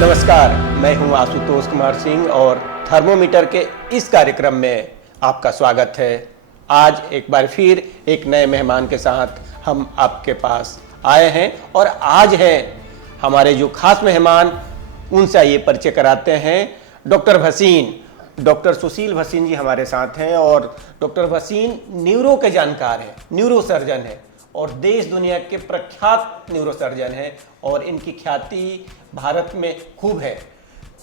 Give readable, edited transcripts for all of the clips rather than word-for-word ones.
नमस्कार, मैं हूं आशुतोष कुमार सिंह और थर्मोमीटर के इस कार्यक्रम में आपका स्वागत है। आज एक बार फिर एक नए मेहमान के साथ हम आपके पास आए हैं और आज है हमारे जो खास मेहमान, उनसे ये परिचय कराते हैं। डॉक्टर भसीन, डॉक्टर सुशील भसीन जी हमारे साथ हैं और डॉक्टर भसीन न्यूरो के जानकार हैं, न्यूरो सर्जन हैं और देश दुनिया के प्रख्यात न्यूरो सर्जन हैं और इनकी ख्याति भारत में खूब है।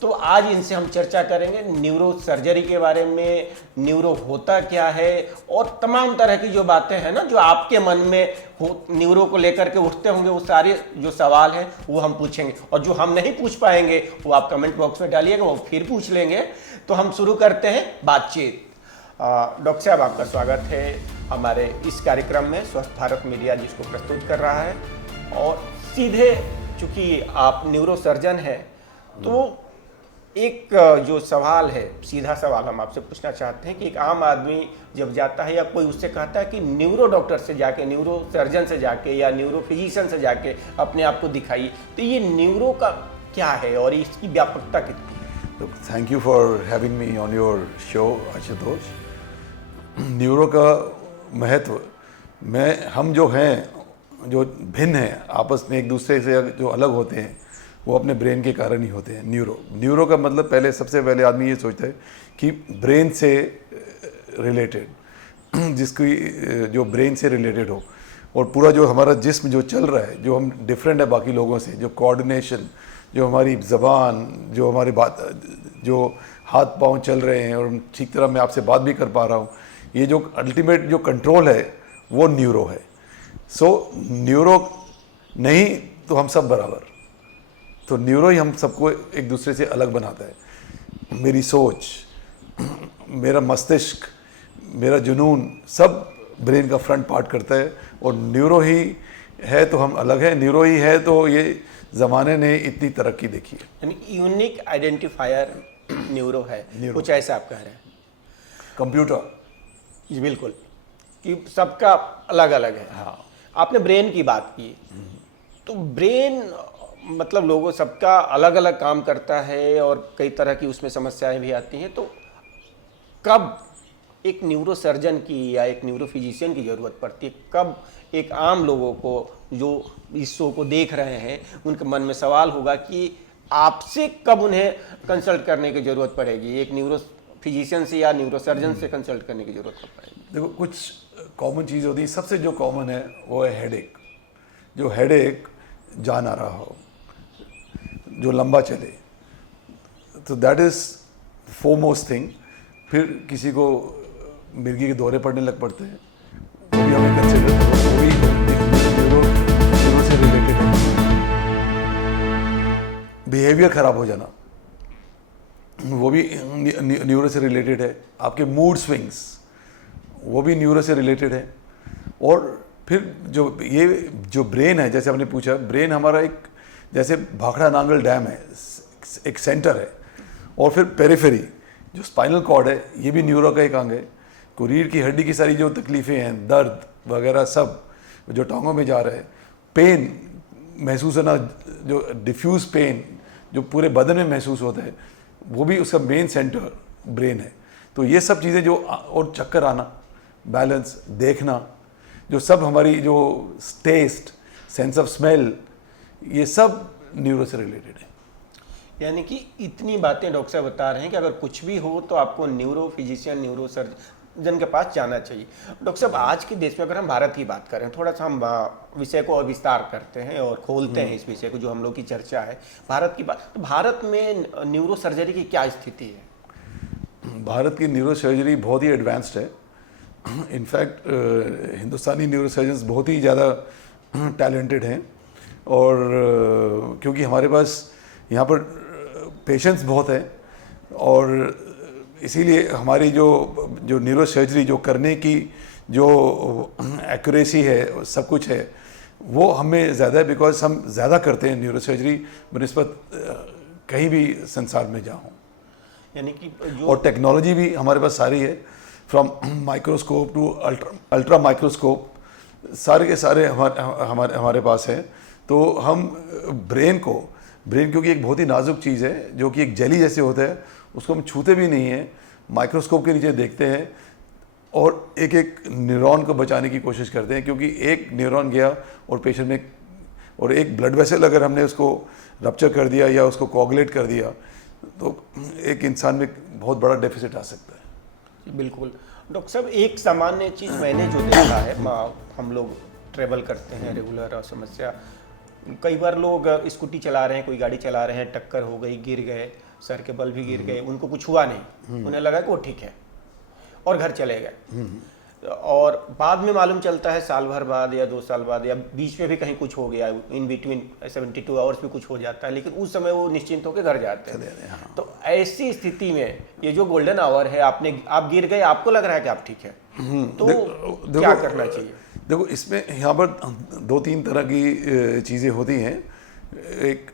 तो आज इनसे हम चर्चा करेंगे न्यूरो सर्जरी के बारे में, न्यूरो होता क्या है और तमाम तरह की जो बातें हैं ना, जो आपके मन में न्यूरो को लेकर के उठते होंगे, वो सारे जो सवाल हैं वो हम पूछेंगे और जो हम नहीं पूछ पाएंगे वो आप कमेंट बॉक्स में डालिएगा, वो फिर पूछ लेंगे। तो हम शुरू करते हैं बातचीत। डॉक्टर साहब, आपका स्वागत है हमारे इस कार्यक्रम में, स्वस्थ भारत मीडिया जिसको प्रस्तुत कर रहा है। और सीधे चूंकि आप न्यूरो सर्जन हैं, तो एक जो सवाल है, सीधा सवाल हम आपसे पूछना चाहते हैं कि एक आम आदमी जब जाता है या कोई उससे कहता है कि न्यूरो डॉक्टर से जाके, न्यूरो सर्जन से जाके या न्यूरो फिजिशियन से जाके अपने आप को दिखाइए, तो ये न्यूरो का क्या है और इसकी व्यापकता कितनी है? Thank you for having me on your show Ashutosh. Neuro का महत्व हम जो हैं, जो भिन्न हैं आपस में एक दूसरे से, जो अलग होते हैं, वो अपने ब्रेन के कारण ही होते हैं। न्यूरो का मतलब सबसे पहले आदमी ये सोचता है कि ब्रेन से रिलेटेड, जिसकी जो ब्रेन से रिलेटेड हो और पूरा जो हमारा जिस्म जो चल रहा है, जो हम डिफरेंट है बाकी लोगों से, जो कोऑर्डिनेशन, जो हमारी ज़बान, जो हमारी बात, जो हाथ पांव चल रहे हैं और ठीक तरह मैं आपसे बात भी कर पा रहा हूँ, ये जो अल्टीमेट जो कंट्रोल है वो न्यूरो है। सो न्यूरो नहीं तो हम सब बराबर, तो न्यूरो ही हम सबको एक दूसरे से अलग बनाता है। मेरी सोच, मेरा मस्तिष्क, मेरा जुनून सब ब्रेन का फ्रंट पार्ट करता है और न्यूरो ही है तो हम अलग हैं, न्यूरो ही है तो ये ज़माने ने इतनी तरक्की देखी है। यानी यूनिक आइडेंटिफायर न्यूरो है, कुछ ऐसा आप कह रहे हैं? कंप्यूटर जी बिल्कुल, कि सबका अलग अलग है। हाँ, आपने ब्रेन की बात की, तो ब्रेन मतलब लोगों सबका अलग अलग काम करता है और कई तरह की उसमें समस्याएं भी आती हैं। तो कब एक न्यूरो सर्जन की या एक न्यूरो फिजिशियन की ज़रूरत पड़ती है? कब एक आम लोगों को जो इस शो को देख रहे हैं उनके मन में सवाल होगा कि आपसे कब उन्हें कंसल्ट करने की ज़रूरत पड़ेगी? एक न्यूरो फिजिशियन से या न्यूरो सर्जन से कंसल्ट करने की ज़रूरत कब पड़ेगी? देखो, कुछ कॉमन चीज़ होती है। सबसे जो कॉमन है वो है हेडेक। जो हेडेक जान आ रहा हो, जो लंबा चले, तो दैट इज़ फोरमोस्ट थिंग। फिर किसी को मिर्गी के दौरे पड़ने लग पड़ते हैं, वो भी हमें कंसिडर, वो भी न्यूरो से रिलेटेड है। बिहेवियर ख़राब हो जाना, वो भी न्यूरो से रिलेटेड है। आपके मूड स्विंग्स, वो भी न्यूरो से रिलेटेड है। और फिर जो ब्रेन है, जैसे आपने पूछा, ब्रेन हमारा एक जैसे भाखड़ा नांगल डैम है, एक सेंटर है। और फिर पेरिफेरी, जो स्पाइनल कॉर्ड है, ये भी न्यूरो का एक अंग है। को रीढ़ की हड्डी की सारी जो तकलीफ़ें हैं, दर्द वगैरह सब जो टांगों में जा रहा है, पेन महसूस होना, जो डिफ्यूज़ पेन जो पूरे बदन में महसूस होता है, वो भी उसका मेन सेंटर ब्रेन है। तो ये सब चीज़ें जो, और चक्कर आना, बैलेंस, देखना, जो सब हमारी जो टेस्ट, सेंस ऑफ स्मेल, ये सब न्यूरो से रिलेटेड है। यानी कि इतनी बातें डॉक्टर साहब बता रहे हैं कि अगर कुछ भी हो तो आपको न्यूरो फिजिशियन, न्यूरो सर्जन के पास जाना चाहिए। डॉक्टर साहब, आज के देश में अगर हम भारत की बात करें, थोड़ा सा हम विषय को और विस्तार करते हैं और खोलते हैं इस विषय को, जो हम लोग की चर्चा है भारत की बात, तो भारत में न्यूरो सर्जरी की क्या स्थिति है? भारत की न्यूरो सर्जरी बहुत ही एडवांस्ड है। इनफैक्ट हिंदुस्तानी न्यूरो सर्जन्स बहुत ही ज़्यादा टैलेंटेड हैं और क्योंकि हमारे पास यहाँ पर पेशेंट्स बहुत हैं और इसीलिए हमारी जो न्यूरो सर्जरी जो करने की जो एक्यूरेसी है, सब कुछ है, वो हमें ज़्यादा है, बिकॉज हम ज़्यादा करते हैं न्यूरोसर्जरी बनस्पत कहीं भी संसार में जाऊँ। यानी कि जो और टेक्नोलॉजी भी हमारे पास सारी है, from microscope to ultra microscope, सारे के सारे हमारे पास है। तो हम ब्रेन क्योंकि एक बहुत ही नाजुक चीज़ है, जो कि एक जेली जैसे होता है, उसको हम छूते भी नहीं हैं, माइक्रोस्कोप के नीचे देखते हैं और एक एक न्यूरॉन को बचाने की कोशिश करते हैं, क्योंकि एक न्यूरॉन गया और पेशेंट में, और एक ब्लड वेसल अगर हमने उसको रप्चर कर दिया या उसको कोगुलेट कर दिया, तो एक इंसान में बहुत बड़ा डेफिसिट आ सकता है। बिल्कुल डॉक्टर साहब, एक सामान्य चीज़ मैंने जो देखा है, हम लोग ट्रेवल करते हैं रेगुलर, और समस्या कई बार लोग स्कूटी चला रहे हैं, कोई गाड़ी चला रहे हैं, टक्कर हो गई, गिर गए, सर के बल भी गिर गए, उनको कुछ हुआ नहीं, उन्हें लगा कि वो ठीक है और घर चले गए। और बाद में मालूम चलता है साल भर बाद या 2 साल बाद या बीच में भी कहीं कुछ हो गया, इन बिटवीन 72 आवर्स भी कुछ हो जाता है, लेकिन उस समय वो निश्चिंत होकर घर जाते हैं। हाँ। तो ऐसी स्थिति में ये जो गोल्डन आवर है, आप गिर गए, आपको लग रहा है कि आप ठीक है, तो क्या करना चाहिए? देखो, इसमें यहाँ पर 2-3 तरह की चीज़ें होती हैं। एक,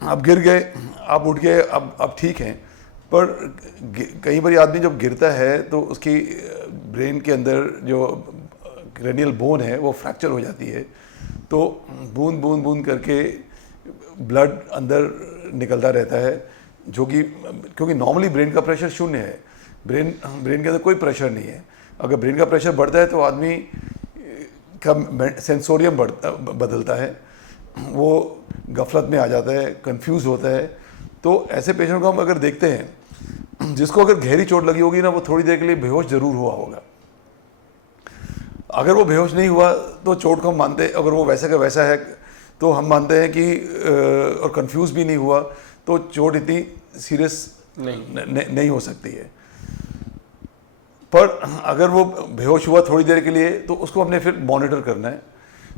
आप गिर गए, आप उठ गए, अब ठीक हैं, पर कई बार आदमी जब गिरता है तो उसकी ब्रेन के अंदर जो क्रेनियल बोन है वो फ्रैक्चर हो जाती है, तो बूंद बूंद बूंद करके ब्लड अंदर निकलता रहता है, जो कि क्योंकि नॉर्मली ब्रेन का प्रेशर 0 है, ब्रेन के अंदर कोई प्रेशर नहीं है। अगर ब्रेन का प्रेशर बढ़ता है तो आदमी का सेंसोरियम बदलता है, वो गफलत में आ जाता है, कंफ्यूज होता है। तो ऐसे पेशेंट को हम अगर देखते हैं, जिसको अगर गहरी चोट लगी होगी ना, वो थोड़ी देर के लिए बेहोश जरूर हुआ होगा। अगर वो बेहोश नहीं हुआ तो चोट को हम मानते, अगर वो वैसा का वैसा है तो हम मानते हैं कि, और कंफ्यूज भी नहीं हुआ तो चोट इतनी सीरियस नहीं हो सकती है। पर अगर वो बेहोश हुआ थोड़ी देर के लिए तो उसको हमने फिर मॉनिटर करना है।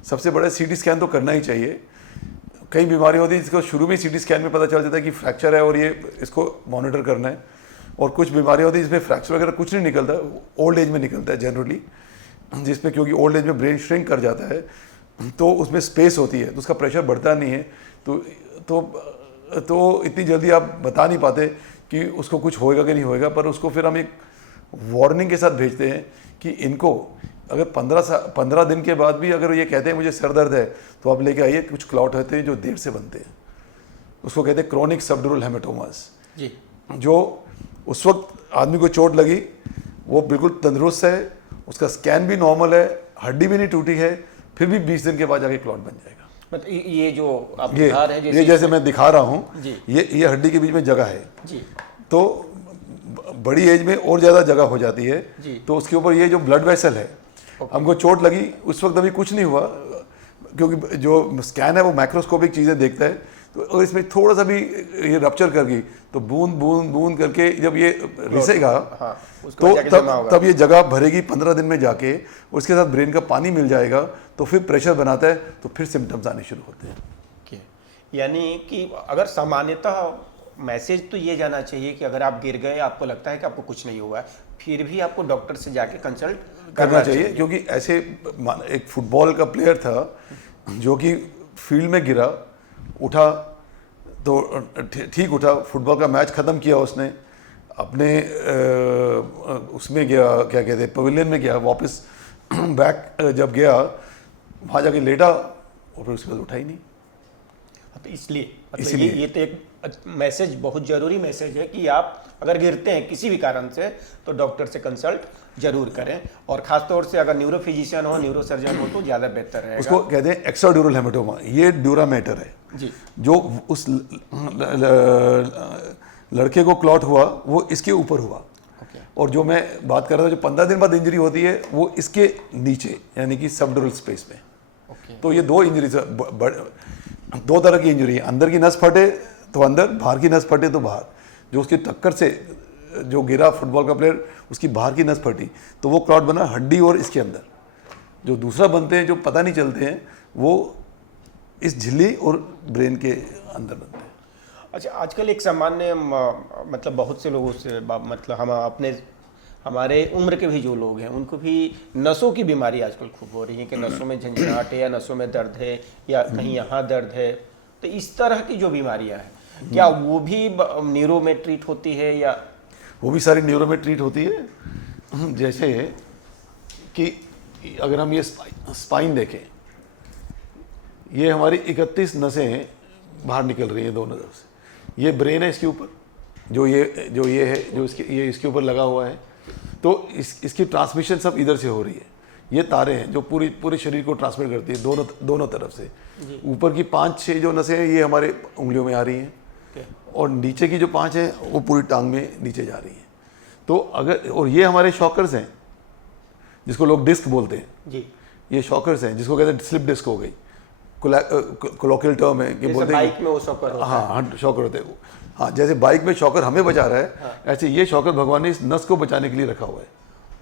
सबसे बड़ा सीटी स्कैन तो करना ही चाहिए। कई बीमारी होती है जिसको शुरू में सीटी स्कैन में पता चल जाता है कि फ्रैक्चर है और ये इसको मॉनिटर करना है, और कुछ बीमारियाँ होती है जिसमें फ्रैक्चर वगैरह कुछ नहीं निकलता, ओल्ड एज में निकलता है जनरली, जिसमें क्योंकि ओल्ड एज में ब्रेन श्रिंक कर जाता है तो उसमें स्पेस होती है, तो उसका प्रेशर बढ़ता नहीं है, तो इतनी जल्दी आप बता नहीं पाते कि उसको कुछ होएगा कि नहीं होएगा। पर उसको फिर हम एक वार्निंग के साथ भेजते हैं कि इनको अगर 15 दिन के बाद भी अगर ये कहते हैं मुझे सर दर्द है, तो आप लेके आइए, कुछ क्लॉट होते हैं जो देर से बनते हैं, उसको कहते हैं क्रोनिक सबड्यूरल हेमेटोमास जी, जो उस वक्त आदमी को चोट लगी, वो बिल्कुल तंदुरुस्त है, उसका स्कैन भी नॉर्मल है, हड्डी भी नहीं टूटी है, फिर भी 20 दिन के बाद जाके क्लॉट बन जाएगा। मतलब ये जो आप दिखा रहे हैं, ये जैसे मैं दिखा रहा हूँ, ये हड्डी के बीच में जगह है जी, तो बड़ी एज में और ज़्यादा जगह हो जाती है, तो उसके ऊपर ये जो ब्लड वेसल है, हमको चोट लगी उस वक्त अभी कुछ नहीं हुआ, क्योंकि जो स्कैन है वो माइक्रोस्कोपिक चीज़ें देखता है, तो अगर इसमें थोड़ा सा भी ये रप्चर कर गई तो बूंद बूंद बूंद करके जब ये रिसेगा, तो तब ये जगह भरेगी 15 दिन में जाके, उसके साथ ब्रेन का पानी मिल जाएगा, तो फिर प्रेशर बनाता है, तो फिर सिम्टम्स आने शुरू होते हैं। यानी कि अगर सामान्यतः मैसेज तो ये जाना चाहिए कि अगर आप गिर गए, आपको लगता है कि आपको कुछ नहीं हुआ है, फिर भी आपको डॉक्टर से जाके कंसल्ट करना चाहिए। क्योंकि ऐसे एक फुटबॉल का प्लेयर था जो कि फील्ड में गिरा, उठा तो ठीक उठा, फुटबॉल का मैच ख़त्म किया उसने, अपने उसमें गया, क्या कहते हैं, पवेलियन में गया, वापस बैक जब गया वहाँ जाके लेटा और फिर उसके बाद उठा ही नहीं। तो इसलिए ये तो एक मैसेज, बहुत ज़रूरी मैसेज है कि आप अगर गिरते हैं किसी भी कारण से तो डॉक्टर से कंसल्ट जरूर करें, और ख़ासतौर से अगर न्यूरोफिजिशियन हो, न्यूरोसर्जन हो तो ज़्यादा बेहतर रहेगा। उसको कहते हैं एक्स्ट्राड्यूरल हेमेटोमा, ये ड्यूरा मैटर है जी, जो उस लड़के को क्लॉट हुआ वो इसके ऊपर हुआ, और जो मैं बात कर रहा था जो 15 दिन बाद इंजरी होती है वो इसके नीचे, यानी कि सबड्यूरल स्पेस में। तो ये 2 इंजरी, 2 तरह की इंजरी है, अंदर की नस फटे तो अंदर, बाहर की नस फटे तो बाहर। जो उसकी टक्कर से जो गिरा फुटबॉल का प्लेयर, उसकी बाहर की नस फटी तो वो क्लॉट बना हड्डी और इसके अंदर। जो दूसरा बनते हैं जो पता नहीं चलते हैं वो इस झिल्ली और ब्रेन के अंदर बनते हैं। अच्छा, आजकल एक सामान्य मतलब बहुत से लोगों से मतलब हम अपने हमारे उम्र के भी जो लोग हैं उनको भी नसों की बीमारी आजकल खूब हो रही है कि नसों में झंझनाहट है या नसों में दर्द है या कहीं यहाँ दर्द है। तो इस तरह की जो बीमारियां हैं क्या वो भी न्यूरो में ट्रीट होती है या? वो भी सारी न्यूरो में ट्रीट होती है। जैसे कि अगर हम ये स्पाइन देखें, ये हमारी 31 नसें बाहर निकल रही हैं दोनों तरफ से। ये ब्रेन है इसके ऊपर, जो ये है, जो ये इसके ऊपर लगा हुआ है। तो इसकी ट्रांसमिशन सब इधर से हो रही है। ये तारे हैं जो पूरे शरीर को ट्रांसमिट करती है दोनों तरफ से। ऊपर की 5-6 जो नसें हैं ये हमारे उंगलियों में आ रही हैं, और नीचे की जो 5 हैं वो पूरी टांग में नीचे जा रही हैं। तो अगर, और ये हमारे शॉकर्स हैं जिसको लोग डिस्क बोलते हैं जी। ये शॉकर्स हैं जिसको कहते हैं स्लिप डिस्क हो गई, कोलोकियल टर्म है कि बोलते हैं बाइक में वो शॉकर होता है। हाँ, शॉकर होते हैं वो। हाँ, जैसे बाइक में शॉकर हमें बचा रहा है, ऐसे ये शॉकर भगवान ने इस नस को बचाने के लिए रखा हुआ है।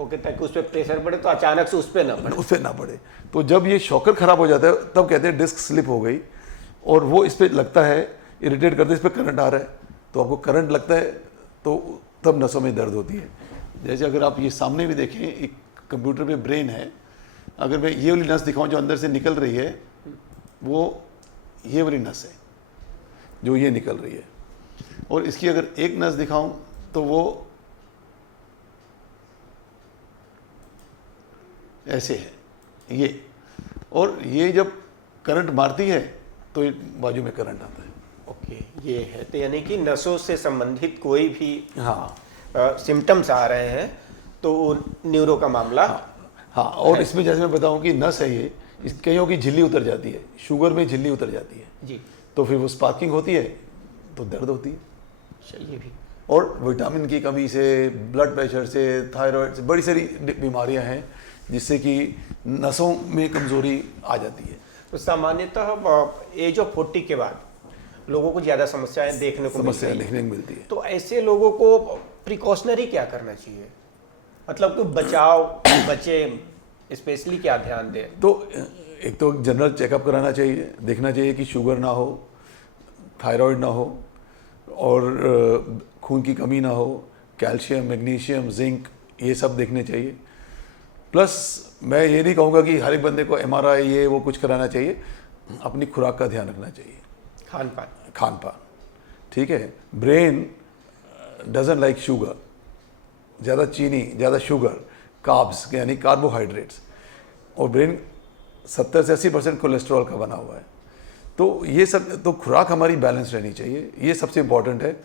ओके, ताकि उस पर प्रेशर पड़े तो अचानक से उस पर ना पड़े। तो जब ये शॉकर खराब हो जाता है तब कहते हैं डिस्क स्लिप हो गई, और वो इस पर लगता है, इरिटेट करते, इस पर करंट आ रहा है, तो आपको करंट लगता है तो तब नसों में दर्द होती है। जैसे अगर आप ये सामने भी देखें, एक कंप्यूटर पे ब्रेन है, अगर मैं ये वाली नस दिखाऊं जो अंदर से निकल रही है, वो ये वाली नस है जो ये निकल रही है, और इसकी अगर एक नस दिखाऊं तो वो ऐसे है ये, और ये जब करंट मारती है तो ये बाजू में करंट आता है। ओके, ये है। तो यानी कि नसों से संबंधित कोई भी हाँ सिम्टम्स आ रहे हैं तो न्यूरो का मामला। हाँ, और इसमें जैसे मैं बताऊं कि नस है ये, इस कईयों की झिल्ली उतर जाती है, शुगर में झिल्ली उतर जाती है जी, तो फिर वो स्पार्किंग होती है तो दर्द होती है। ये भी, और विटामिन की कमी से, ब्लड प्रेशर से, थायराइड से, बड़ी सारी बीमारियां हैं जिससे कि नसों में कमजोरी आ जाती है। तो सामान्यतः एज ऑफ 40 के बाद लोगों को ज़्यादा समस्याएं देखने को मिलती है। तो ऐसे लोगों को प्रिकॉशनरी क्या करना चाहिए, मतलब कि बचे स्पेशली क्या ध्यान दें? तो एक तो जनरल चेकअप कराना चाहिए, देखना चाहिए कि शुगर ना हो, थायराइड ना हो, और खून की कमी ना हो, कैल्शियम, मैग्नीशियम, जिंक, ये सब देखने चाहिए। प्लस मैं ये नहीं कहूँगा कि हर एक बंदे को MRI ये वो कुछ कराना चाहिए, अपनी खुराक का ध्यान रखना चाहिए, खान पान, ठीक है। ब्रेन डजंट लाइक शुगर, ज़्यादा चीनी, ज़्यादा शुगर, कार्ब्स यानी कार्बोहाइड्रेट्स, और ब्रेन 70 से 80% कोलेस्ट्रॉल का बना हुआ है। तो ये सब, तो खुराक हमारी बैलेंस रहनी चाहिए, ये सबसे इम्पॉर्टेंट है।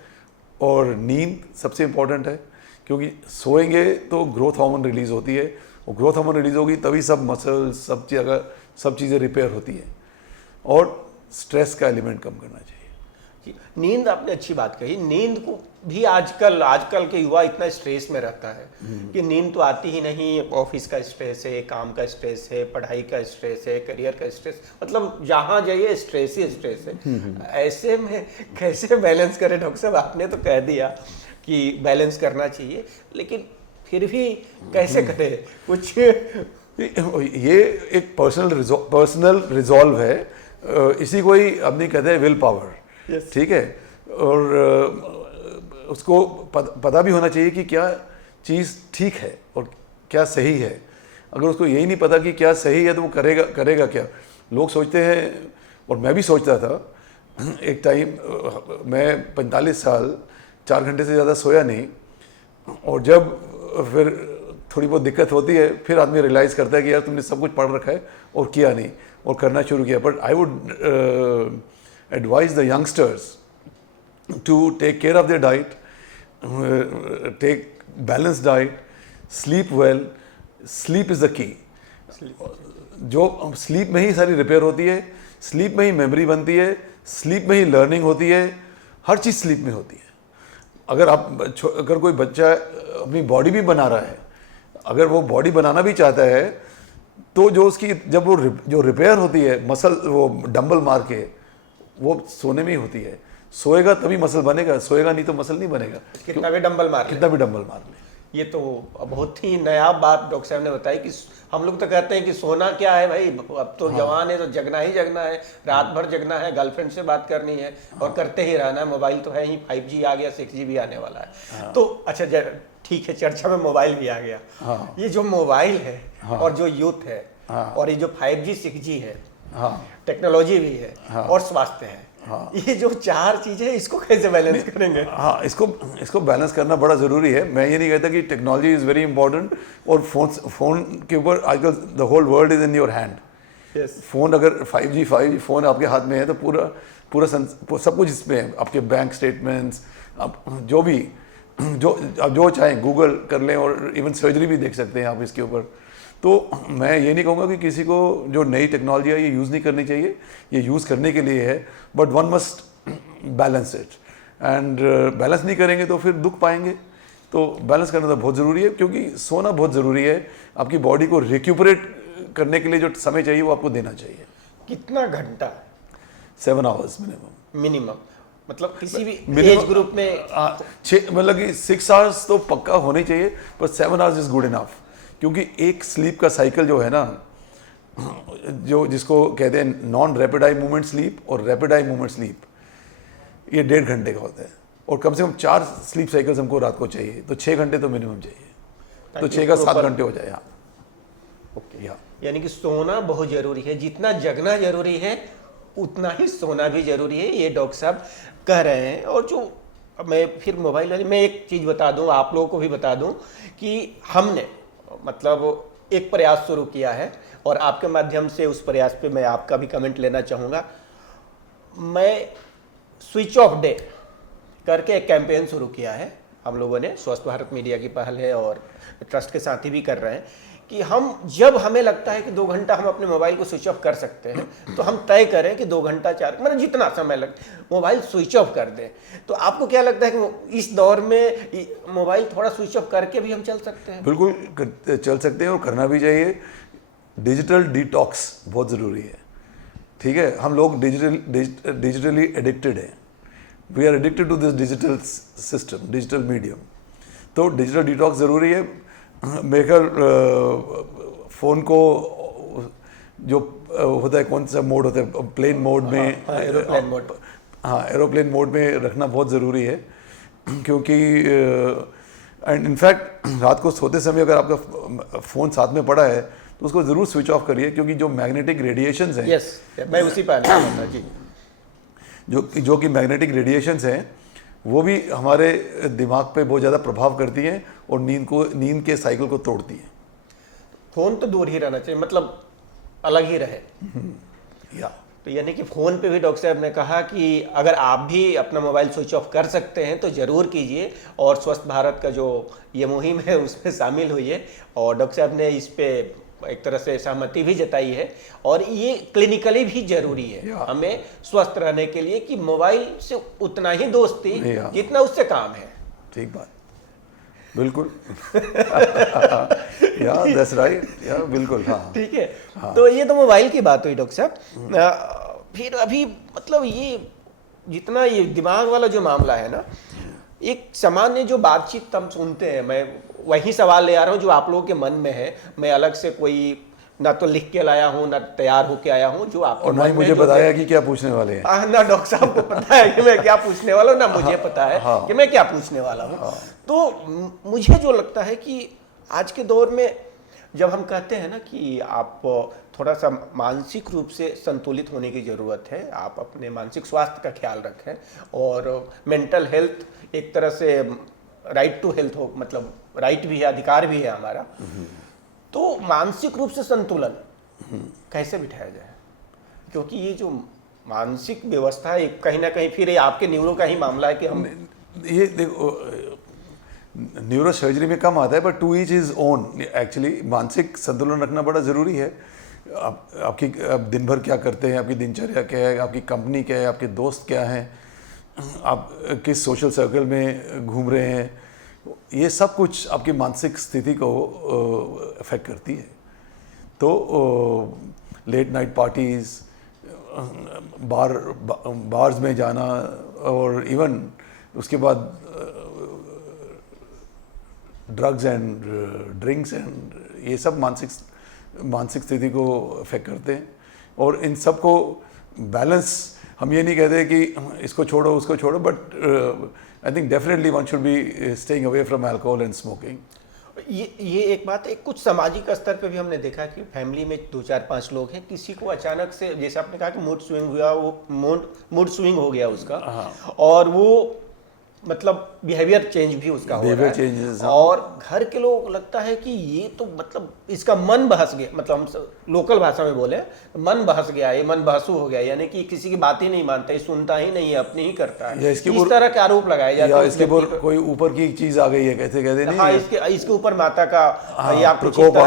और नींद सबसे इम्पॉर्टेंट है, क्योंकि सोएंगे तो ग्रोथ हार्मोन रिलीज़ होती है, और ग्रोथ हार्मोन रिलीज़ होगी तभी सब मसल, सब चीज़ें रिपेयर होती हैं। और स्ट्रेस का एलिमेंट कम करना चाहिए। नींद, आपने अच्छी बात कही। नींद को भी आजकल के युवा इतना स्ट्रेस में रहता है कि नींद तो आती ही नहीं। ऑफिस का स्ट्रेस है, काम का स्ट्रेस है, पढ़ाई का स्ट्रेस है, करियर का स्ट्रेस, मतलब जहाँ जाइए स्ट्रेस ही स्ट्रेस है। ऐसे में कैसे बैलेंस करें? डॉक्टर साहब, आपने तो कह दिया कि बैलेंस करना चाहिए, लेकिन फिर भी कैसे करें कुछ? ये एक पर्सनल रिजॉल्व है, इसी को ही अपनी कहते हैं विल पावर, ठीक है। और उसको पता भी होना चाहिए कि क्या चीज़ ठीक है और क्या सही है। अगर उसको यही नहीं पता कि क्या सही है तो वो करेगा क्या। लोग सोचते हैं, और मैं भी सोचता था एक टाइम, मैं 45 साल 4 घंटे से ज़्यादा सोया नहीं, और जब फिर थोड़ी बहुत दिक्कत होती है फिर आदमी रियलाइज़ करता है कि यार तुमने सब कुछ पढ़ रखा है और किया नहीं, और करना शुरू किया। But I would advise the youngsters to take care of their diet, take balanced diet, sleep well. Sleep is the key. जो स्लीप में ही सारी रिपेयर होती है, स्लीप में ही मेमोरी बनती है, स्लीप में ही लर्निंग होती है, हर चीज़ स्लीप में होती है। अगर कोई बच्चा अपनी बॉडी भी बना रहा है, अगर वो बॉडी बनाना भी चाहता है, तो जो उसकी जब वो जो रिपेयर होती है मसल, वो डंबल मार के, वो सोने में ही होती है। सोएगा तभी मसल बनेगा, सोएगा नहीं तो मसल नहीं बनेगा, कितना भी डंबल मार ले। ये तो बहुत ही नया बात डॉक्टर साहब ने बताई कि हम लोग तो कहते हैं कि सोना क्या है भाई, अब तो जवान है तो जगना ही जगना है, रात भर जगना है, गर्लफ्रेंड से बात करनी है और करते ही रहना है। मोबाइल तो है ही, 5G आ गया, 6G भी आने वाला है। तो अच्छा ठीक है, चर्चा में मोबाइल भी आ गया। ये जो मोबाइल है और जो यूथ है और ये जो 5G 6G है, टेक्नोलॉजी भी है और स्वास्थ्य है, ये जो चार चीजें हैं, इसको कैसे बैलेंस करेंगे? हाँ, इसको बैलेंस करना बड़ा ज़रूरी है। मैं ये नहीं कहता कि टेक्नोलॉजी इज़ वेरी इंपॉर्टेंट और फ़ोन के ऊपर आजकल the whole world is in your hand. Phone अगर 5G फ़ोन आपके हाथ में है तो पूरा सब कुछ इसमें है। आपके बैंक स्टेटमेंट्स, आप जो चाहें गूगल कर लें और इवन सर्जरी भी देख सकते हैं आप इसके ऊपर। तो मैं ये नहीं कहूँगा कि किसी को जो नई टेक्नोलॉजी है ये यूज़ नहीं करनी चाहिए, ये यूज़ करने के लिए है, but one must balance it. And balance नहीं करेंगे तो फिर दुख पाएंगे। तो बैलेंस करना तो बहुत ज़रूरी है, क्योंकि सोना बहुत ज़रूरी है। आपकी बॉडी को रिक्यूपरेट करने के लिए जो समय चाहिए वो आपको देना चाहिए। कितना घंटा? 7 आवर्स मिनिमम। मतलब किसी भी एज ग्रुप में मतलब कि 6 आवर्स तो पक्का होने चाहिए, पर 7 आवर्स इज़ गुड इनफ। क्योंकि एक स्लीप का साइकिल जो है ना, जिसको कहते हैं non rapid eye movement sleep और रैपिड आई मूवमेंट स्लीप, ये 1.5 घंटे का होता है। और कम से कम 4 स्लीप साइकिल्स हमको रात को चाहिए, तो 6 घंटे तो मिनिमम चाहिए, तो 6 का 7 घंटे हो जाए। ओके, यानी कि सोना बहुत जरूरी है। जितना जगना जरूरी है उतना ही सोना भी जरूरी है, ये डॉक्टर साहब कह रहे हैं। और जो मैं फिर मोबाइल वाली मैं एक चीज़ बता दूं, आप लोगों को भी बता दूं कि हमने मतलब एक प्रयास शुरू किया है और आपके माध्यम से उस प्रयास पे मैं आपका भी कमेंट लेना चाहूँगा। मैं स्विच ऑफ डे करके एक कैंपेन शुरू किया है हम लोगों ने, स्वस्थ भारत मीडिया की पहल है और ट्रस्ट के साथी भी कर रहे हैं कि जब हमें लगता है कि 2 घंटा हम अपने मोबाइल को स्विच ऑफ कर सकते हैं तो हम तय करें कि 2 घंटा 4 मतलब जितना समय लगे मोबाइल स्विच ऑफ कर दें। तो आपको क्या लगता है कि इस दौर में मोबाइल थोड़ा स्विच ऑफ करके भी हम चल सकते हैं? बिल्कुल चल सकते हैं और करना भी चाहिए। डिजिटल डिटॉक्स बहुत ज़रूरी है। ठीक है, हम लोग डिजिटली एडिक्टेड हैं। We are addicted to this digital system, digital medium. तो डिजिटल डिटॉक्स ज़रूरी है। मेरे ख्याल फ़ोन को जो होता है, कौन सा मोड होता है, प्लेन मोड में, एरोप्लेन मोड, एरोप्लेन मोड में रखना बहुत ज़रूरी है। क्योंकि एंड इनफैक्ट रात को सोते समय अगर आपका फ़ोन साथ में पड़ा है तो उसको ज़रूर स्विच ऑफ करिए, क्योंकि जो मैग्नेटिक रेडिएशंस हैं, यस मैं उसी पर आने वाला था जी, जो कि मैग्नेटिक रेडिएशंस हैं वो भी हमारे दिमाग पे बहुत ज़्यादा प्रभाव करती हैं और नींद के साइकिल को तोड़ती हैं। फ़ोन तो दूर ही रहना चाहिए, मतलब अलग ही रहे। या तो यानी कि फ़ोन पे भी डॉक्टर साहब ने कहा कि अगर आप भी अपना मोबाइल स्विच ऑफ कर सकते हैं तो ज़रूर कीजिए और स्वस्थ भारत का जो ये मुहिम है उसमें शामिल होइए। और डॉक्टर साहब ने इस पे एक तरह से सहमति भी जताई है और ये क्लिनिकली भी जरूरी है हमें स्वस्थ रहने के लिए कि मोबाइल से उतना ही दोस्ती जितना उससे काम है। ठीक बात, बिल्कुल। या दैट्स राइट, या बिल्कुल। हाँ, ठीक है। तो ये तो मोबाइल की बात हुई डॉक्टर साहब। फिर अभी मतलब ये जितना ये दिमाग वाला जो मामला है ना, एक सामान्य जो बातचीत हम सुनते हैं, मैं वही सवाल ले आ रहा हूँ जो आप लोगों के मन में है। मैं अलग से कोई ना तो लिख के लाया हूँ ना तैयार होके आया हूँ, जो आपको और ना ही मुझे बताया कि क्या पूछने वाले हैं। ना डॉक्टर साहब को पता है कि मैं क्या पूछने वाला हूँ, ना मुझे पता है कि मैं क्या पूछने वाला हूँ। तो मुझे जो लगता है कि आज के दौर में जब हम कहते हैं ना कि आप थोड़ा सा मानसिक रूप से संतुलित होने की ज़रूरत है, आप अपने मानसिक स्वास्थ्य का ख्याल रखें और मेंटल हेल्थ एक तरह से राइट टू हेल्थ हो, मतलब राइट भी है, अधिकार भी है हमारा। तो मानसिक रूप से संतुलन कैसे बिठाया जाए? क्योंकि ये जो मानसिक व्यवस्था है कहीं ना कहीं फिर आपके न्यूरो का ही मामला है कि हम ये देखो न्यूरो सर्जरी में कम आता है, but to each is own. Actually मानसिक संतुलन रखना बड़ा ज़रूरी है। आप दिन भर क्या करते हैं, आपकी दिनचर्या क्या है, आपकी कंपनी क्या है, आपके दोस्त क्या हैं, आप किस सोशल सर्कल में घूम रहे हैं, ये सब कुछ आपकी मानसिक स्थिति को अफेक्ट करती है। तो लेट नाइट पार्टीज़, बार्स में जाना और इवन उसके बाद ड्रग्स एंड ड्रिंक्स एंड ये सब मानसिक स्थिति को अफेक्ट करते हैं। और इन सब को बैलेंस, हम ये नहीं कहते कि इसको छोड़ो उसको छोड़ो, but I think definitely one should be staying away from alcohol and smoking. ये एक बात है। कुछ सामाजिक स्तर पे भी हमने देखा कि फैमिली में 2-4-5 लोग हैं, किसी को अचानक से, जैसे आपने कहा कि मूड स्विंग हुआ, वो मूड स्विंग हो गया उसका, और वो मतलब बिहेवियर चेंज भी उसका हो रहा है, और घर के लोग लगता है कि ये तो मतलब इसका मन बहस गया, मतलब हम लोकल भाषा में बोले मन बहस गया, ये मन बहसू हो गया, यानी कि किसी की बात ही नहीं मानता है, सुनता ही नहीं है, अपनी ही करता है। इस तरह के आरोप लगाए जाते हैं। इसके ऊपर कोई ऊपर की चीज आ गई है, कैसे कहते नहीं, हाँ, इसके ऊपर माता का या प्रकोप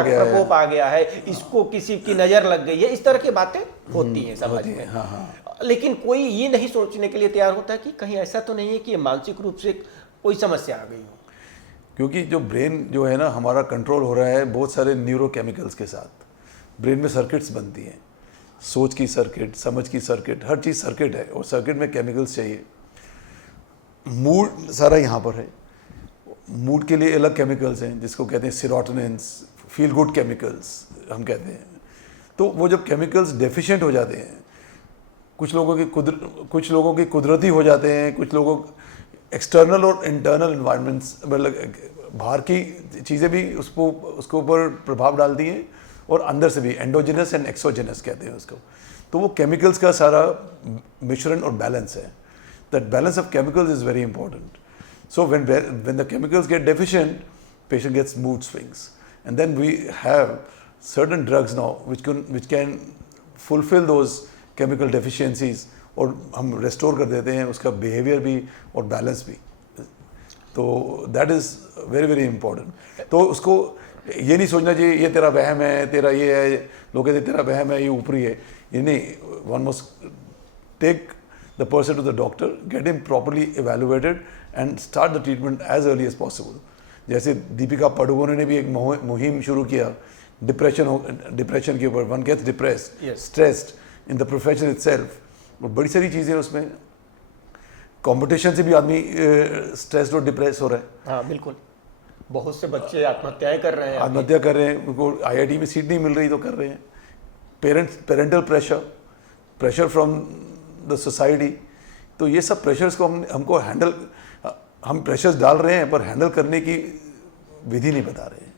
आ गया है, इसको किसी की नजर लग गई है, इस तरह की बातें होती हैं समाज में। लेकिन कोई ये नहीं सोचने के लिए तैयार होता है कि कहीं ऐसा तो नहीं है कि मानसिक रूप से कोई समस्या आ गई हो। क्योंकि जो ब्रेन जो है ना हमारा कंट्रोल हो रहा है बहुत सारे न्यूरोकेमिकल्स के साथ। ब्रेन में सर्किट्स बनती हैं, सोच की सर्किट, समझ की सर्किट, हर चीज़ सर्किट है, और सर्किट में केमिकल्स चाहिए। मूड सारा यहाँ पर है। मूड के लिए अलग केमिकल्स हैं जिसको कहते हैं सेरोटोनिन्स, फील गुड केमिकल्स हम कहते हैं। तो वो जब केमिकल्स डेफिशिएंट हो जाते हैं, कुछ लोगों की कुदरती हो जाते हैं, कुछ लोगों एक्सटर्नल और इंटरनल इन्वायरमेंट्स, मतलब बाहर की चीज़ें भी उसको ऊपर प्रभाव डालती हैं, और अंदर से भी एंडोजेनस एंड एक्सोजेनस कहते हैं उसको। तो वो केमिकल्स का सारा मिश्रण और बैलेंस है। That balance of chemicals is very important. So when the chemicals get deficient, patient gets mood swings, and then we have certain drugs now which can fulfill those chemical deficiencies, और हम restore कर देते हैं उसका behavior भी और balance भी। तो that is very very important। तो उसको ये नहीं सोचना चाहिए ये तेरा वहम है, तेरा ये है, लोग कहते तेरा वहम है, ये ऊपरी है, ये नहीं। one must take the person to the doctor, get him properly evaluated and start the treatment as early as possible। जैसे दीपिका पादुकोण ने भी एक मुहिम शुरू किया डिप्रेशन के ऊपर। One gets depressed, stressed in the profession itself, और बड़ी सारी चीज़ें उसमें। कंपटीशन से भी आदमी स्ट्रेस्ड और डिप्रेस हो रहा है। हाँ बिल्कुल, बहुत से बच्चे आत्महत्याएं कर रहे हैं, आत्महत्या कर रहे हैं, उनको IIT में सीट नहीं मिल रही तो कर रहे हैं। Parental pressure from the society. तो ये सब प्रेशर्स को हमको हैंडल, हम प्रेशर्स डाल रहे हैं पर हैंडल करने की विधि नहीं बता रहे हैं।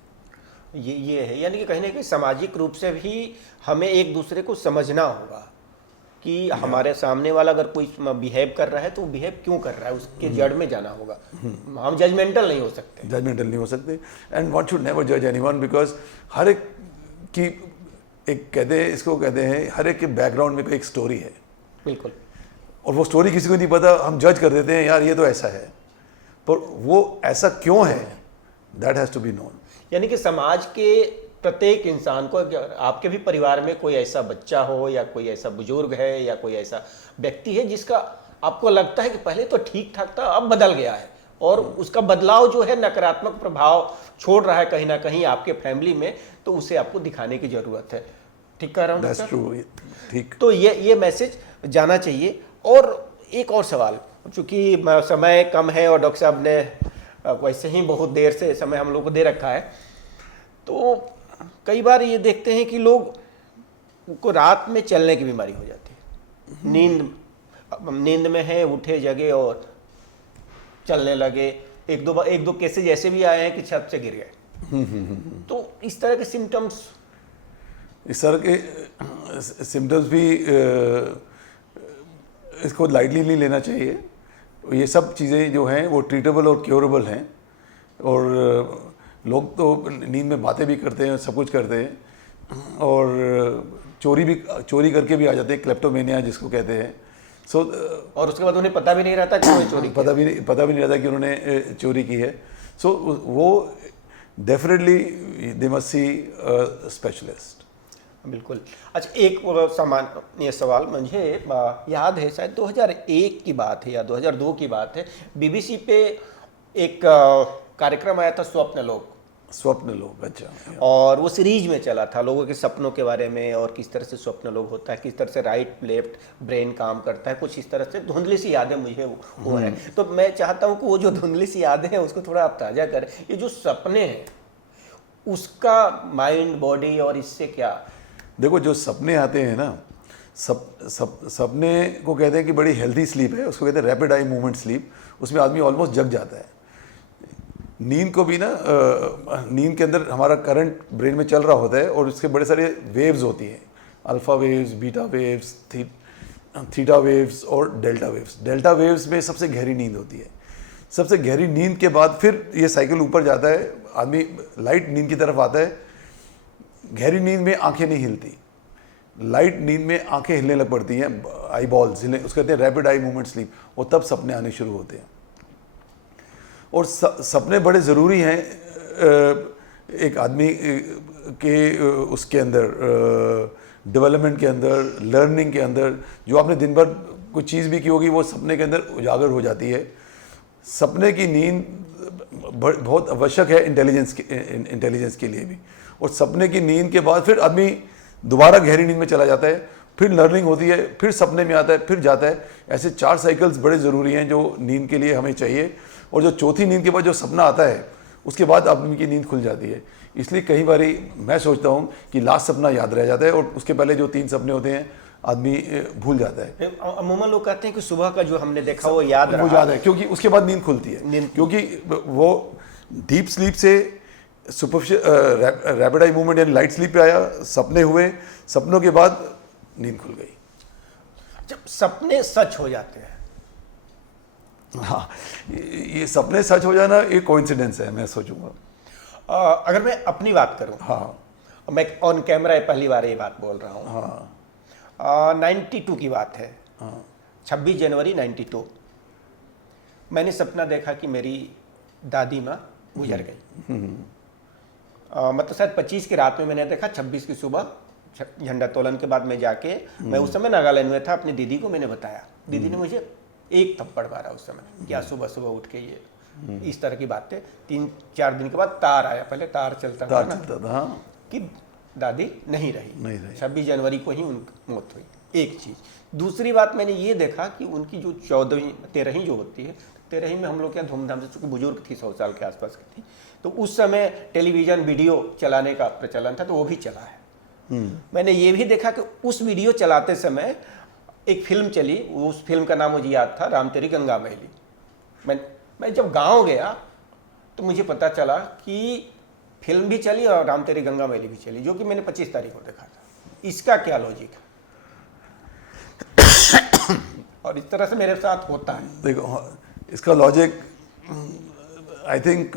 ये है, यानी कि कहीं ना कहीं सामाजिक रूप से भी हमें एक दूसरे को समझना होगा कि हमारे सामने वाला अगर कोई बिहेव कर रहा है तो बिहेव क्यों कर रहा है, उसके जड़ में जाना होगा। हम जजमेंटल नहीं हो सकते। एंड वन शुड नेवर जज एनीवन, बिकॉज हर एक की एक इसको कहते हैं हर एक के बैकग्राउंड में कोई एक स्टोरी है। बिल्कुल। और वो स्टोरी किसी को नहीं पता, हम जज कर देते हैं यार ये तो ऐसा है, पर वो ऐसा क्यों है, that has to be known. यानी कि समाज के प्रत्येक इंसान को, आपके भी परिवार में कोई ऐसा बच्चा हो या कोई ऐसा बुजुर्ग है या कोई ऐसा व्यक्ति है जिसका आपको लगता है कि पहले तो ठीक ठाक था, अब बदल गया है, और उसका बदलाव जो है नकारात्मक प्रभाव छोड़ रहा है कहीं ना कहीं आपके फैमिली में, तो उसे आपको दिखाने की जरूरत है। ठीक कह रहा हूँ? That's true, ठीक। तो ये मैसेज जाना चाहिए। और एक और सवाल, चूंकि समय कम है और डॉक्टर साहब ने वैसे ही बहुत देर से समय हम लोग को दे रखा है, तो कई बार ये देखते हैं कि लोग को रात में चलने की बीमारी हो जाती है। नींद में है, उठे जगे और चलने लगे। एक दो केसेज ऐसे भी आए हैं कि छत से गिर गए। तो इस तरह के सिम्टम्स भी इसको लाइटली नहीं लेना चाहिए। ये सब चीज़ें जो हैं वो ट्रीटेबल और क्योरेबल हैं, और लोग तो नींद में बातें भी करते हैं, सब कुछ करते हैं, और चोरी करके भी आ जाते हैं, क्लेप्टोमेनिया जिसको कहते हैं। और उसके बाद उन्हें पता भी नहीं रहता कि उन्होंने चोरी की, पता भी नहीं रहता कि उन्होंने चोरी की है। सो वो definitely they must see specialist. बिल्कुल। अच्छा, एक सामान्य सवाल मुझे याद है, शायद 2001 की बात है या 2002 की बात है, BBC पे एक कार्यक्रम आया था स्वप्न लोक। स्वप्न लोग, अच्छा। और वो सीरीज में चला था लोगों के सपनों के बारे में और किस तरह से स्वप्न लोग होता है, किस तरह से राइट लेफ्ट ब्रेन काम करता है, कुछ इस तरह से धुंधली सी यादें मुझे वो है। तो मैं चाहता हूँ कि वो जो धुंधली सी यादें हैं उसको थोड़ा आप ताज़ा करें। ये जो सपने हैं उसका माइंड बॉडी और इससे क्या। देखो, जो सपने आते हैं ना, सपने को कहते हैं कि बड़ी हेल्थी स्लीप है, उसको कहते हैं रैपिड आई मूवमेंट स्लीप। उसमें आदमी ऑलमोस्ट जग जाता है। नींद को भी ना, नींद के अंदर हमारा करंट ब्रेन में चल रहा होता है और उसके बड़े सारे वेव्स होती हैं, alpha waves, beta waves, theta waves और डेल्टा वेव्स। डेल्टा वेव्स में सबसे गहरी नींद होती है। सबसे गहरी नींद के बाद फिर ये साइकिल ऊपर जाता है, आदमी लाइट नींद की तरफ आता है। गहरी नींद में आंखें नहीं हिलती, लाइट नींद में आंखें हिलने लग पड़ती हैं, आई बॉल्स हिले, उसको कहते हैं रैपिड आई मूवमेंट स्लीप। और तब सपने आने शुरू होते हैं। और सपने बड़े ज़रूरी हैं एक आदमी के उसके अंदर, डेवलपमेंट के अंदर, लर्निंग के अंदर। जो आपने दिन भर कोई चीज़ भी की होगी वो सपने के अंदर उजागर हो जाती है। सपने की नींद बहुत आवश्यक है इंटेलिजेंस के लिए भी। और सपने की नींद के बाद फिर आदमी दोबारा गहरी नींद में चला जाता है, फिर लर्निंग होती है, फिर सपने में आता है, फिर जाता है। ऐसे 4 साइकिल्स बड़े ज़रूरी हैं जो नींद के लिए हमें चाहिए। और जो चौथी नींद के बाद जो सपना आता है उसके बाद आदमी की नींद खुल जाती है। इसलिए कई बारी मैं सोचता हूँ कि लास्ट सपना याद रह जाता है और उसके पहले जो 3 सपने होते हैं आदमी भूल जाता है। अमूमन लोग कहते हैं कि सुबह का जो हमने देखा वो याद है, क्योंकि उसके बाद नींद खुलती है। क्योंकि वो डीप स्लीप से रैपिड आई मूवमेंट यानी लाइट स्लीप पे आया, सपने हुए, सपनों के बाद नींद खुल गई। जब सपने सच हो जाते हैं, हाँ, ये सपने सच हो जाना एक कोइंसिडेंस है, मैं सोचूंगा। अगर मैं अपनी बात करूं, हाँ, मैं ऑन कैमरा पहली बार ये बात बोल रहा हूँ। हाँ, 92 की बात है। हाँ, 26 जनवरी 92 मैंने सपना देखा कि मेरी दादी माँ गुजर गई। मतलब शायद 25 की रात में मैंने देखा, 26 की सुबह झंडा तोलन के बाद मैं जाके, मैं उस समय नागालैंड में था, अपनी दीदी को मैंने बताया। दीदी ने मुझे एक थप्पड़ मारा उस समय, क्या सुबह सुबह उठ के ये इस तरह की बातें। 3-4 दिन के बाद तार आया, पहले तार चलता था ना, कि दादी नहीं रही। 26 जनवरी को ही उनकी मौत हुई। एक चीज़। दूसरी बात मैंने ये देखा कि उनकी जो 14वीं 13वीं जो होती है, 13वीं में हम लोग क्या धूमधाम से, चूँकि बुजुर्ग थी, 100 साल के आसपास की थी, तो उस समय टेलीविज़न वीडियो चलाने का प्रचलन था, तो वो भी चला है। मैंने ये भी देखा कि उस वीडियो चलाते समय एक फिल्म चली, उस फिल्म का नाम मुझे याद था, राम तेरी गंगा मैली। मैं जब गांव गया तो मुझे पता चला कि फिल्म भी चली और राम तेरी गंगा मैली भी चली, जो कि मैंने 25 तारीख को देखा था। इसका क्या लॉजिक है? और इस तरह से मेरे साथ होता है। देखो, इसका लॉजिक आई थिंक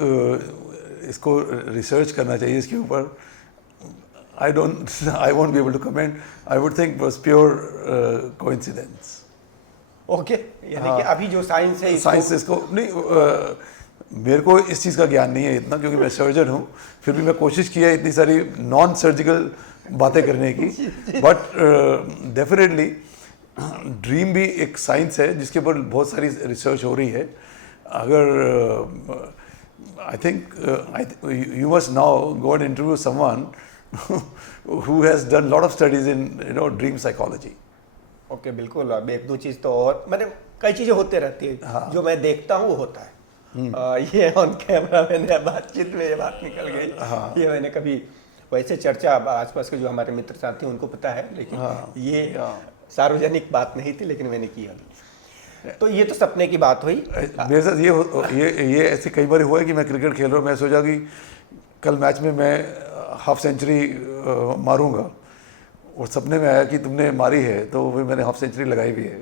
इसको रिसर्च करना चाहिए इसके ऊपर। I won't be able to comment. I would think it was pure coincidence. Okay, यानी कि अभी जो साइंस है, साइंस इसको नहीं, मेरे को इस चीज़ का ज्ञान नहीं है इतना, क्योंकि मैं सर्जन हूँ। फिर भी मैं कोशिश किया इतनी सारी नॉन सर्जिकल बातें करने की। बट डेफिनेटली ड्रीम भी एक साइंस है जिसके ऊपर बहुत सारी रिसर्च हो रही है। अगर I think you must now go and interview someone who has done lot of studies in dream psychology. Okay, बिल्कुल। अब 1-2 चीज़ तो और, मैंने कई चीज़ें होते रहती है। हाँ। जो मैं देखता हूँ वो होता है। ये ऑन कैमरा मैंने बातचीत में ये बात निकल गई। हाँ। ये मैंने कभी वैसे चर्चा आसपास के जो हमारे मित्र साथी उनको पता है, लेकिन हाँ। ये सार्वजनिक बात नहीं थी, लेकिन मैंने की अभी। तो ये तो सपने की बात हुई। मेरे साथ ये ऐसे कई बार हुआ है कि मैं क्रिकेट खेल रहा हूँ, मैं सोचा कि कल मैच में मैं हाफ सेंचुरी मारूंगा, और सपने में आया कि तुमने मारी है, तो फिर मैंने हाफ सेंचुरी लगाई भी है।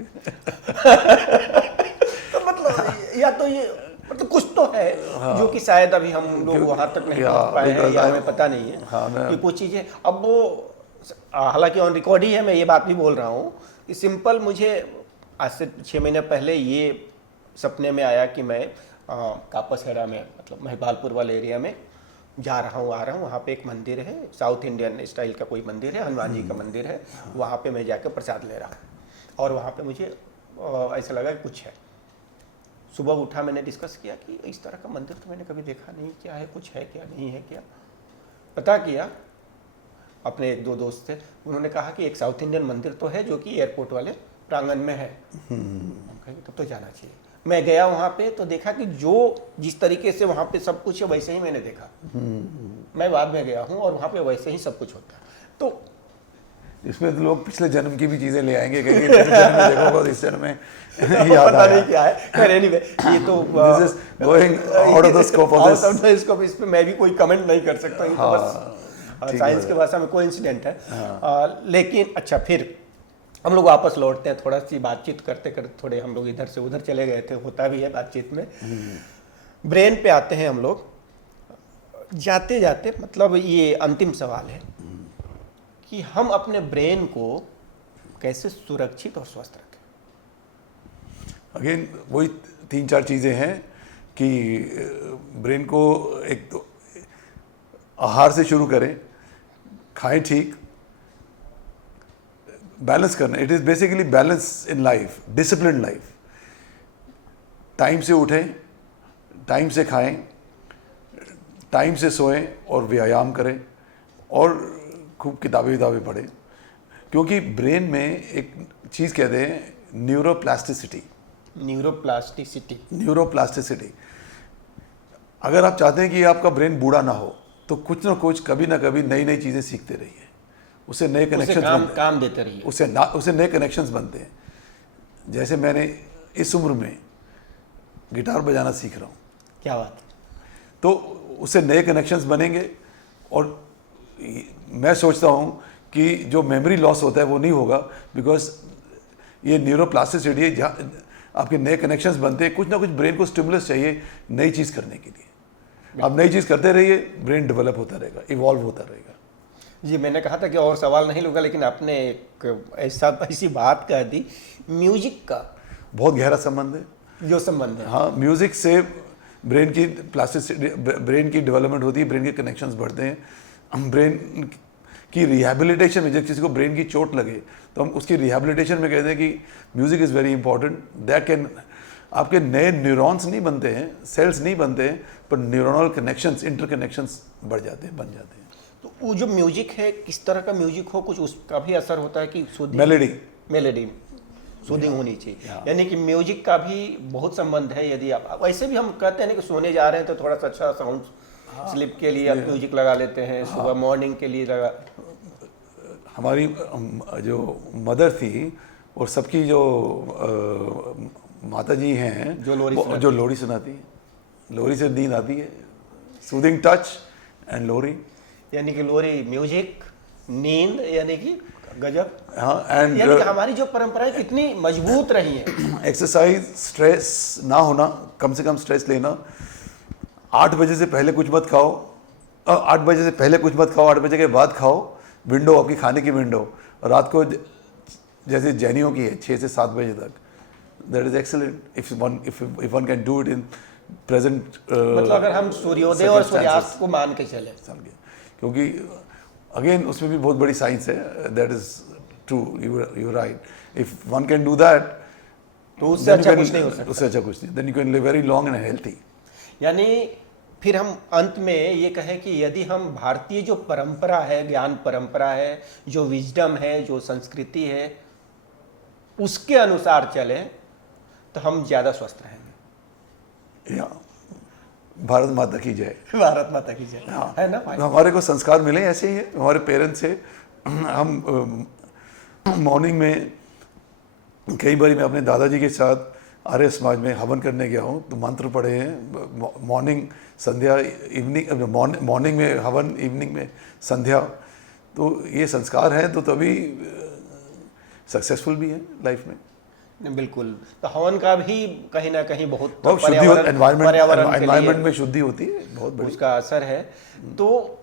तो मतलब या तो ये मतलब कुछ तो है। हाँ। जो कि शायद अभी हम लोग वहां तक नहीं पहुंच पाए हैं, या हमें पता नहीं है। हाँ, कि कुछ चीज़ें अब वो, हालांकि ऑन रिकॉर्ड ही है, मैं ये बात भी बोल रहा हूँ कि सिंपल, मुझे आज से 6 महीने पहले ये सपने में आया कि मैं कापसहेड़ा में, मतलब महिपालपुर वाले एरिया में जा रहा हूँ, आ रहा हूँ। वहाँ पे एक मंदिर है, साउथ इंडियन स्टाइल का कोई मंदिर है, हनुमान जी का मंदिर है। वहाँ पे मैं जाकर प्रसाद ले रहा हूँ, और वहाँ पे मुझे ऐसा लगा कि कुछ है। सुबह उठा, मैंने डिस्कस किया कि इस तरह का मंदिर तो मैंने कभी देखा नहीं, क्या है, कुछ है क्या, नहीं है क्या। पता किया, अपने एक दो दोस्त थे, उन्होंने कहा कि एक साउथ इंडियन मंदिर तो है जो कि एयरपोर्ट वाले प्रांगण में है। हम कहे तब तो जाना चाहिए। मैं गया वहाँ पे तो देखा कि जो जिस तरीके से वहाँ पे सब कुछ है वैसे ही मैंने देखा। मैं बाद में गया हूँ और वहाँ पे वैसे ही सब कुछ होता है। तो इसमें तो लोग पिछले जन्म की भी चीजें ले आएंगे, कहेंगे पिछले जन्म में देखो होगा, इस जन्म में याद पता आया। नहीं क्या है। खैर एनीवे, ये तो This is going out of the scope of this. out of the scope, इस पे मैं भी कोई कमेंट नहीं कर सकता, ये तो बस ठीक साइंस है। के भाषा में कोइंसिडेंट है। लेकिन अच्छा, फिर हम लोग वापस लौटते हैं, थोड़ा सी बातचीत करते करते थोड़े हम लोग इधर से उधर चले गए थे, होता भी है बातचीत में। ब्रेन पे आते हैं हम लोग, जाते जाते मतलब ये अंतिम सवाल है कि हम अपने ब्रेन को कैसे सुरक्षित और स्वस्थ रखें। अगेन वही 3-4 चीज़ें हैं कि ब्रेन को एक तो आहार से शुरू करें, खाएं ठीक, बैलेंस करना। It is basically balance in life, discipline life. Time से उठें, टाइम से खाएं, टाइम से सोएं और व्यायाम करें और खूब किताबें पढ़ें, क्योंकि ब्रेन में एक चीज़ कहते हैं न्यूरोप्लास्टिसिटी। न्यूरोप्लास्टिसिटी। अगर आप चाहते हैं कि आपका ब्रेन बूढ़ा ना हो तो कुछ ना कुछ, कभी ना कभी नई नई चीज़ें सीखते रहिए, उससे नए कनेक्शन काम देते रहिए, उससे नए कनेक्शंस बनते हैं। जैसे मैंने इस उम्र में गिटार बजाना सीख रहा हूँ, क्या बात, तो उससे नए कनेक्शंस बनेंगे और मैं सोचता हूँ कि जो मेमोरी लॉस होता है वो नहीं होगा, बिकॉज ये न्यूरोप्लास्टिसिटी है, जहाँ आपके नए कनेक्शंस बनते हैं। कुछ ना कुछ ब्रेन को स्टिमुलस चाहिए नई चीज़ करने के लिए। आप नई चीज़ करते रहिए, ब्रेन डेवलप होता रहेगा, इवॉल्व होता रहेगा। जी, मैंने कहा था कि और सवाल नहीं लूँगा, लेकिन आपने एक ऐसी बात कह दी, म्यूजिक का बहुत गहरा संबंध है। जो संबंध है, हाँ, म्यूज़िक से ब्रेन की प्लास्टिसिटी, ब्रेन की डेवलपमेंट होती है, ब्रेन के कनेक्शंस बढ़ते हैं। ब्रेन की रिहैबिलिटेशन में, जब किसी को ब्रेन की चोट लगे तो हम उसकी रिहैबिलिटेशन में कहते हैं कि music is very important. That can, आपके नए न्यूरॉन्स नहीं बनते हैं, सेल्स नहीं बनते हैं, पर न्यूरोनल कनेक्शंस, इंटरकनेक्शंस बढ़ जाते हैं, बन जाते हैं। तो वो जो म्यूजिक है, किस तरह का म्यूजिक हो, कुछ उसका भी असर होता है कि मेलोडी सूदिंग होनी चाहिए, यानी कि म्यूजिक का भी बहुत संबंध है। यदि आप वैसे भी हम कहते हैं ना कि सोने जा रहे हैं तो थोड़ा सा अच्छा साउंड स्लिप के लिए आप म्यूजिक लगा लेते हैं, सुबह मॉर्निंग के लिए लगा। हमारी जो मदर थी और सबकी जो माता जी हैं, जो लोरी सुनाती है, लोरी से नींद आती है। सूदिंग टच एंड लोरी, यानी कि लोरी म्यूजिक, नींद, यानी कि गजब। हाँ, एंड यानी कि हमारी जो परंपराएं कितनी मजबूत रही हैं। एक्सरसाइज, स्ट्रेस ना होना, कम से कम स्ट्रेस लेना। 8 बजे से पहले कुछ मत खाओ, 8 बजे से पहले कुछ मत खाओ, 8 बजे के बाद खाओ। विंडो आपकी खाने की विंडो, रात को जैसे जैनियों की है 6 से 7 बजे तक, that is excellent if one can do it in present. मतलब अगर हम सूर्योदय और सूर्यास्त को मान के चले, क्योंकि अगेन उसमें भी बहुत बड़ी साइंस है। That is true, you right. If one can do that तो उससे अच्छा कुछ नहीं हो सकता। उससे अच्छा कुछ नहीं, then you can live very long and healthy. यानी फिर हम अंत में ये कहें कि यदि हम भारतीय जो परंपरा है, ज्ञान परंपरा है, जो विजडम है, जो संस्कृति है, उसके अनुसार चलें तो हम ज़्यादा स्वस्थ रहेंगे। या भारत माता की जय। भारत माता की जय। हाँ, है ना। हमारे को संस्कार मिले ऐसे ही है हमारे पेरेंट्स से। हम मॉर्निंग में कई बार मैं अपने दादाजी के साथ आर्य समाज में हवन करने गया हूँ, तो मंत्र पढ़े हैं। मॉर्निंग, संध्या, इवनिंग, मॉर्निंग में हवन, इवनिंग में संध्या। तो ये संस्कार हैं, तो तभी सक्सेसफुल भी है लाइफ में। बिल्कुल। तो हवन का भी कहीं ना कहीं बहुत शुद्धि, एनवायरनमेंट में शुद्धि होती है, बहुत बड़ी उसका असर है। तो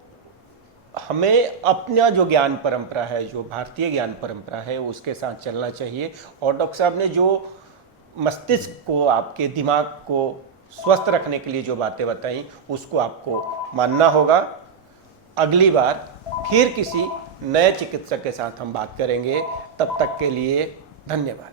हमें अपना जो ज्ञान परंपरा है, जो भारतीय ज्ञान परंपरा है, उसके साथ चलना चाहिए। और डॉक्टर साहब ने जो मस्तिष्क को, आपके दिमाग को स्वस्थ रखने के लिए जो बातें बताई, उसको आपको मानना होगा। अगली बार फिर किसी नए चिकित्सक के साथ हम बात करेंगे। तब तक के लिए धन्यवाद।